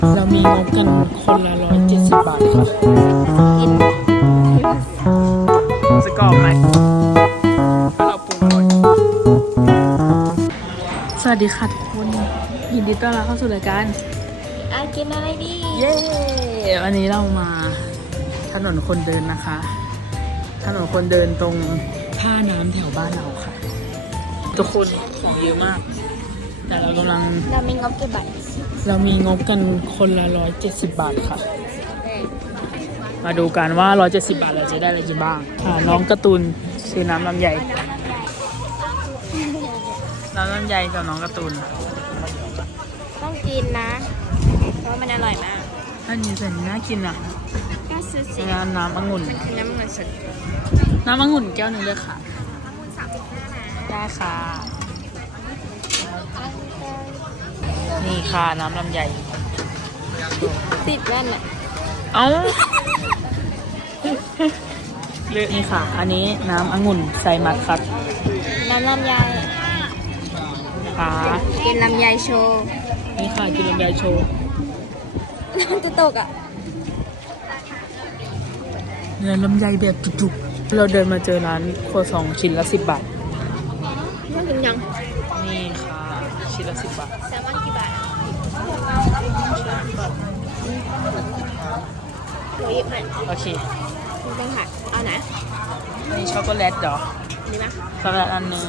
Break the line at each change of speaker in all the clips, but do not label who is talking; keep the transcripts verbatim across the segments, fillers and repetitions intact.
เรามีงบกันคนละร้อยเจ็ดสิบบาทค่ะ
กิน
สกอร์ไหมเราปรุงอร่อยสวัสดีค่ะทุกคนยินดีต้อนรับเข้าสู่รายการ
อ่ะกินอะไรดี
เย้วันนี้เรามาถนนคนเดินนะคะ ถนนคนเดินตรงท่าน้ำแถวบ้านเราค่ะทุกคนของเยอะมากแต่เรากำลัง
เรามีงบกี่บาท
เรามีงบกันคนละร้อยเจ็ดสิบบาทค่ะมาดูกันว่าร้อยเจ็ดสิบบาทเราจะได้อะไรบ้างค่ะน้องการ์ตูนซื้อน้ำลำไยน้ำลำไยกับน้องการ์ตูน
ต้องกินนะเพราะมันอร่อยมาก
อันนี้เป็นน่ากินอ่ะ
ก็ซื้อสิ
น้ำน้ำองุ่น
น้ำมันสด
น้ำองุ่นแก้วหนึ่งเลยค่ะ
น้ำมันสามสิบห้านะ
ได้ค่ะนี่ค่ะน้ำลำไย
ติดแว่นอ่ะ
เอ้าเลือกนี่ค่ะ อันนี้น้ำองุ่นใส่มัดครับ
น้ำลำไย
ค่ะ
กินลำไยโชว์
นี่ค่ะกินลำไยโชว์
จะตกอ่ะ
เนื้อลำไยแบบจุกๆเราเดินมาเจอร้านครัวซองชิ้นละสิบบาท
น่ากินยัง
นี่ค่ะชิ้นละสิบบาท
แซลมอนกี่บาทอ่ะร้อยยี่สิบห้า
โอเค
มันเป็นผักเอาไหน
อันนี้ช็อกโกแลตเหรอ
นี่มั้ย
ช็อกโกแลตอันหนึง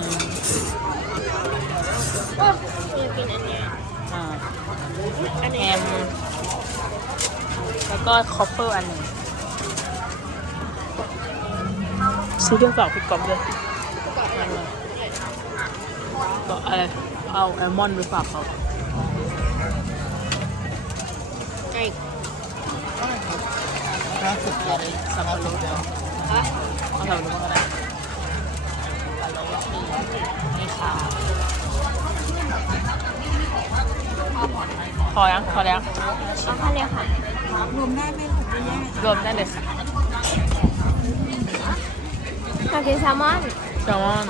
นี่กินอันเนี้ย
อ่า
อัน
แฮ
นี้
มแล้วก็คอปเปอร์อันหนึ่งซื้อเรื่องฝากพี่ก๊อฟด้วยก็อะไรเอาแอลมอนด์ไปฝากเขา
ไก่
ล่าสุดอะไรสับปะรด
ฮะ
เอาสับปะรดมาอะไรนี่ค่ะพอยังพอแล้ว
เอาข้าวเรียวค่ะ
รวมได้เลยค่ะ
อยากกินแซลมอน
แซลมอน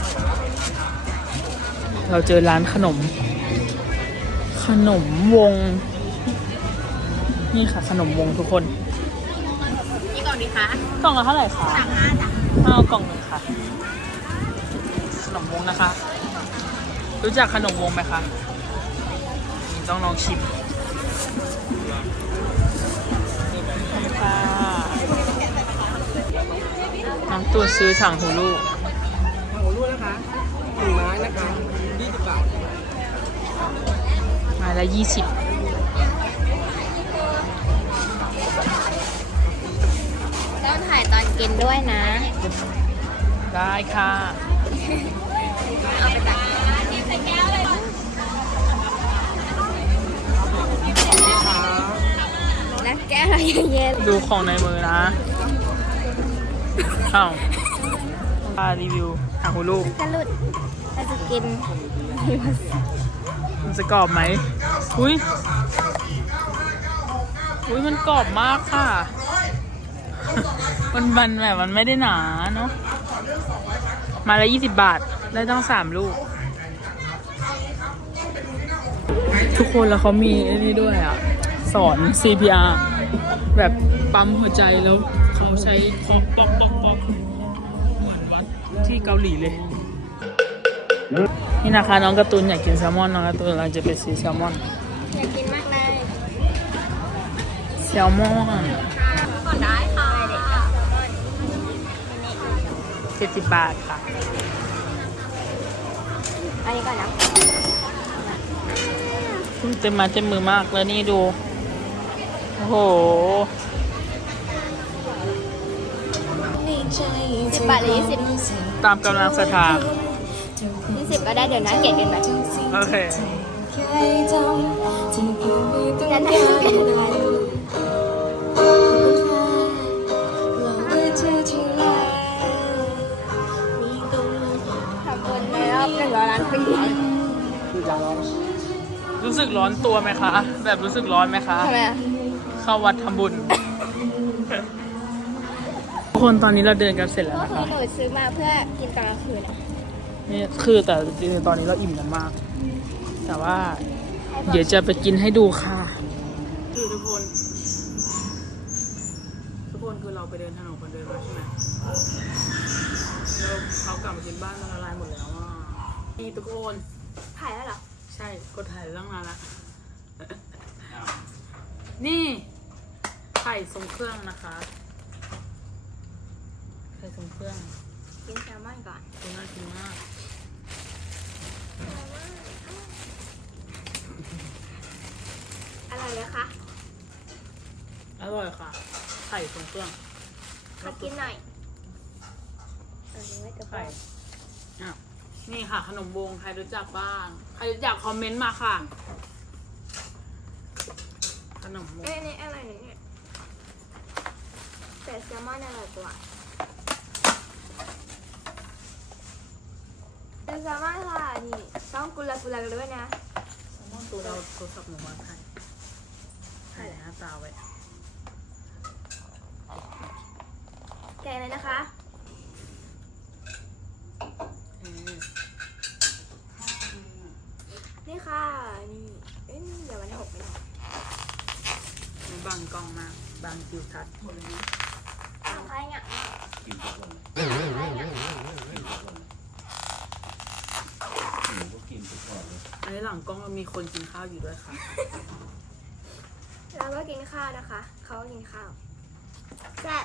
เราเจอร้านขนม ขนมวง นี่ค่ะขนมวงทุกคน
นี่ก่อนดีคะ
กล่องละเท่าไหร่คะ
สามห้าจ้ะ
เอากล่องหนึ่งค่ะ ขนมวงนะคะ รู้จักขนมวงไหมคะนี่ต้องลองชิมค่ะน้องตูนซื้อถังหูลูก
ถังหูรูดนะคะหนึ่งไม้นะคะยี่สิบบาท
ไมาละยี่สิบ
ต้องถ่ายตอนกินด้วยนะ
ได้ค่ะ
เอาไปตักนี่ใส่แก้วเลยและแก้วอะไรเย็น
ดูของในมือนะอ้าวมารีวิวถังหูลูก
ๆกระลุดเราจะกิน
มันจะกรอบไหมอุ้ยอุ้ยมันกรอบมากค่ะ มันมันแบบมันไม่ได้หนาเนาะ มาละยี่สิบบาท ได้ตั้งสามลูก ทุกคนแล้วเขามีไอ้นี่ด้วยอ่ะ สอน ซี พี อาร์ แบบปั๊มหัวใจแล้วเขาใช้เคาะป๊อกป๊อกป๊อกเหมือนวัดที่เกาหลีเลย นี่นะคะน้องการ์ตูนอยากกินแซลมอนน้องการ์ตูนเราจะไปซื้อแซลมอน
อยากกินมากเลย
แซลมอน
ก่อนได้ค่ะเด็กค่ะ
เจ็ดสิบบาทค่ะ
อันนี้ก่อนนะ
เต็มมาเต็มมือมากแล้วนี่ดู โอ้โห
สิบบาทหรือยี่สิบ
ตามกำลังศรัทธา
ยี่สิบก็ได้เดี๋ยวนะเก็บกันไป
โอเค
จะได้เก็บกันไปทำบุญในรอบหนึ่งร้อยล้านปี
รู้สึกร้อนตัวไหมคะ แบบรู้สึกร้อนไหมคะ
ทำไมอ่ะ
เข้าวัดทำบุญ ทุกคนตอนนี้เราเดินกันเสร็จแล้ว
ก็
นะ
คือ
คะ
หนูซื้อมาเพื่อกินตอนกลางคืนอ่ะ
นี่คือแต่จริงๆตอนนี้เราอิ่มกันมาก แต่ว่า เดี๋ยวจะไปกินให้ดูค่ะทุกคน ทุกคนคือเราไปเดินถนนคนเดินมาใช่ไหมแล้วเขากลับมากินบ้านมันละลายหมดแล้วอ่ะนี่ทุกคน
ถ่ายแล้วเหรอ
ใช่กดถ่ายตั้งนานละ นี่ไข่ทรงเครื่องนะคะไข่ทรงเครื่อง
กินแซลมอนก่อน
ดูน่ากินมาก
อร่อยไหมคะ
อร่อยค่ะ ไข่ทรงเครื่อง
ขอกินหน่อยเออไว้กับ
ไข่อ้าวนี่ค่ะ ขนมวงใครรู้จักบ้าง ใครรู้จักคอมเมนต์มาค่ะ ขนมวง
เอ้ยอันนี้อะไรเนี่ยแต่แซลมอนอร่อยกว่าแต่แซลมอนค่ะนี่ต้องกุลากุลากันด้วยนะ
แซลมอนตัวเราโทรศัพท์หนูมาถ่ายถ่ายหน้าตาไว้
แกะเลยนะคะ
เออ
นี่ค่ะ นี่ เอ้ยเดี๋ยวมันหกไปหน่อย
มันบังกล้องมากบังจิวทัศน์
ทำใครเนี่ย
กินทุกวันเลย
ทำใครเนี่ย
หนูก็กินทุกวันเลย
อันนี้หลังกล้องมีคนกินข้าวอยู่ด้วยค่ะ
เราก็กินข้าวนะคะ เขาก็กินข้าวแซ่บ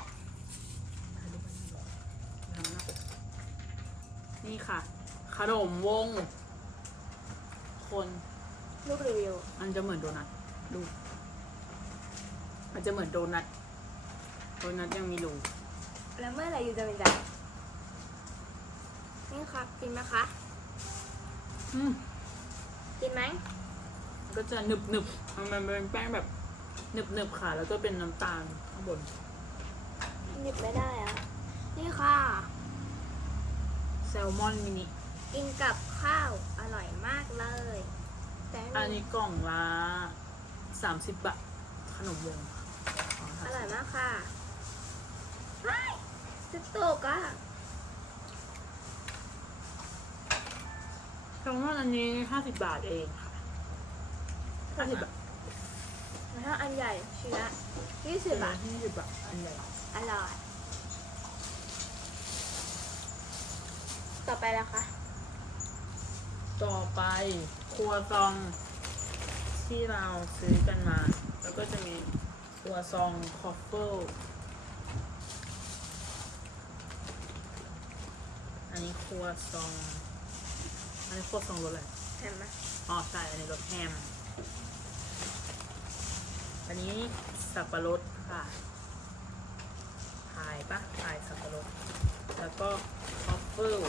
นี่ค่ะ ขนมวง คน
ลูกรีวิว
มันจะเหมือนโดนัทดู มันจะเหมือนโดนัท โดนัทยังมีรู
แล้วเมื่อไหร่อยู่จะเป็นใจนี่ครับกินไหมคะ
อืม
กินไหม
ก็จะหนึบหนึบมันมันเป็นแป้งแบบหนึบหนึบค่ะ แล้วก็เป็นน้ำตาลข้างบน
หยิบไม่ได้อะนี่ค่ะ
แซลมอนมินิ
กินกับข้าวอร่อยมากเลย แต่
อันนี้กล่องละสามสิบบาท ขนมวง
อร่อยมากค่ะจะตกอ่ะ
แซลมอนอันนี้ห้าสิบบาทเองค่ะห้าสิบบาท
แล้วถ้าอันใหญ่ชิ้นละยี่สิบบาท
ยี่สิบบาทอันใหญ่
อร่อย ต่อไปแล้วคะ
ต่อไปครัวซองที่เราซื้อกันมา แล้วก็จะมีครัวซองคอฟเฟิลอันนี้ครัวซอง อันนี้ครัวซองรสอะไร
เห็นไหม
อ๋อใช่ อันนี้รสแฮม อันนี้สับปะรดค่ะพายปะพายสับปะรด แล้วก็คอฟเฟิล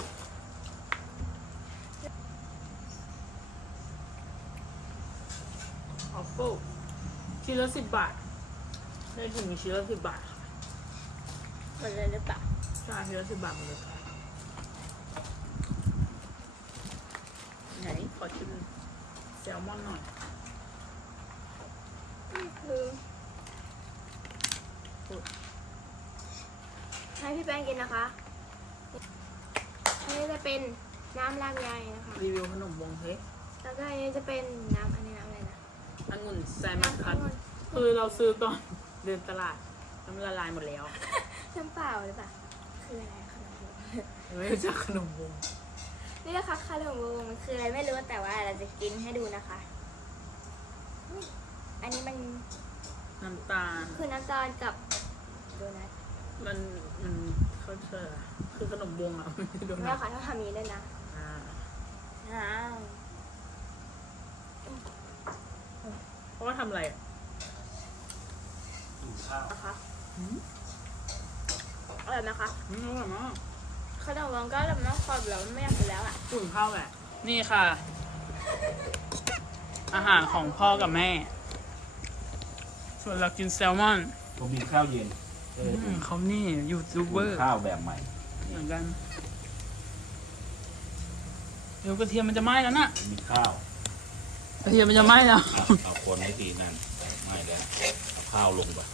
คอฟเฟิลชิ้นละสิบบาท ได้ถึงชิ้นละสิบบาทค่ะ
หมดเลยหรือเปล่า
ใช่ชิ้นละสิบบาทหมดเลยค่ะไหนขอชิมแซลมอนหน่อย
คือให้พี่แป้งกินนะคะ อันนี้จะเป็นน้ำลำไยนะคะ
รีวิวขนมวงเฮ้ย
แล้วก็อันนี้จะเป็นน้ำอันนี้น้ำอะไรนะ
องุ่นแซลมอนคัท
น้ำองุ่น
คือเราซื้อตอนเดินตลาดแล้วมันละลายหมดแล้ว
น้ำเปล่าหรือเปล่า คืออะไรขนมวง
ไม่รู้จักขนมวง
นี่นะคะขนมวงมันคืออะไรไม่รู้แต่ว่าเราจะกินให้ดูนะคะอุ๊ยอันนี้มัน
น้ำตาล
คือน้ำตาลกับโดนัท
มันมันเขาเชื่อคือขนมวงอ่ะ ไม่ใช่โด
แม่
นัท
ขอทำทำนี้ด้วยนะ
อ่า
อ้าว
เพราะว่าทำอะไรอ่ะ
กินข้าว
นะคะ
อืม
อร่อยไหมคะ
อืมอร่อยมาก
ขนมวงก็อร่อยมากความแล้วไม่อยากกินแล้วอ่ะ
อุ่นข้าวแหละ นี่ค่ะ อาหารของพ่อกับแม่ ส่วนเรากินแซลมอน
ผมมีข้าวเย็นเออ
อืมเขานี่ยูทูบเบอร์
ข้าวแบบใหม่
เหมือนกัน เดี๋ยวกระเทียมมันจะไหม้แล้วน่ะ
มีข้าว
กระเทียมมันจะไหม้แล้ว
เอาเอาคนให้ทีนั่นไม่แล้วเอาข้าวลงไป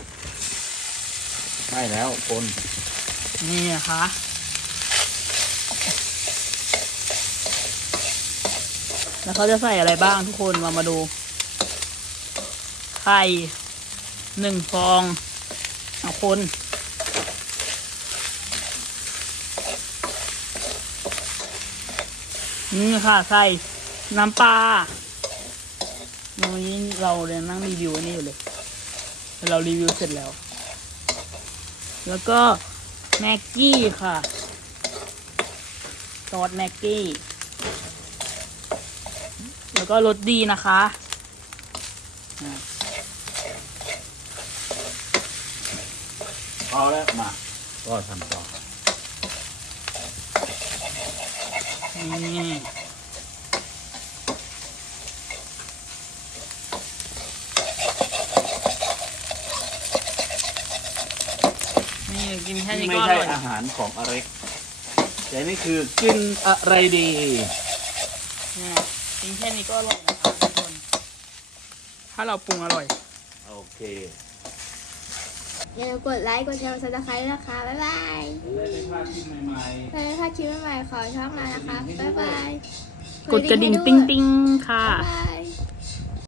ไม่แล้วคน
นี่นะคะ แล้วเขาจะใส่อะไรบ้างทุกคนมามาดู ไข่ข่หนึ่งฟองเอาคนนี่ค่ะใส่น้ำปลาวันนี้เราเนี่ยนั่งรีวิวอันนี้อยู่เลยแต่เรารีวิวเสร็จแล้ว แล้วก็แม็กกี้ค่ะซอสแม็กกี้แล้วก็รสดีนะคะอ่ะ
พอแล้วมาก็ทำต่อ
นี่นี่กินแค่นี้
ไม่
ก็อ
ใช่
ร่อย
อาหารของอเล็กแต่นี่คือกินอะไรดี
เนี่ยกินแค่นี้ก็อร่อยนะคะทุกคนถ้าเราปรุงอร่อย
โอเค
อย่าลืมกดไลค์ กดแชร์ กดซับสไครต์ด้วยนะคะ บ๊ายบาย
ได้ได้ภาพที่ใหม่ๆ
ถ้าได้พลาดคลิปใหม่ๆขอช่องมานะคะ บ๊ายบาย
กดกระดิ่งติ้งติ้งๆค่ะ
บ๊ายบาย